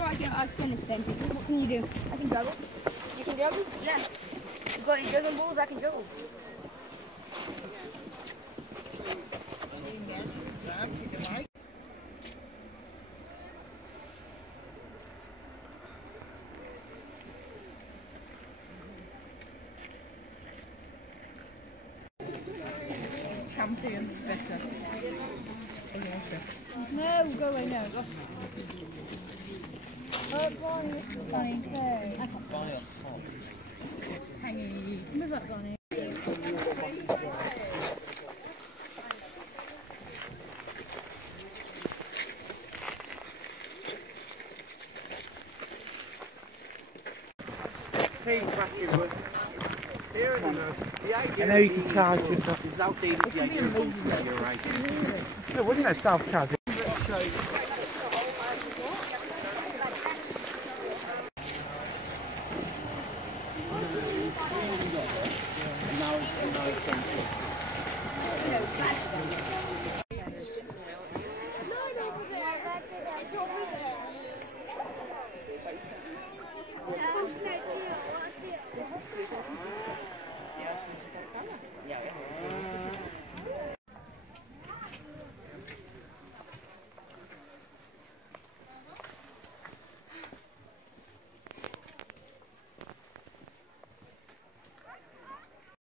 sure I finished then. What can you do? I can juggle. You can juggle? Yeah. You got your juggling balls, I can juggle. Champions better. No, go away, no. Bonnie, Bonnie, hey. Hangy. Move up, Bonnie. I know you can charge with the... Is how deep is the 8 you're right. No, wouldn't it self-charge?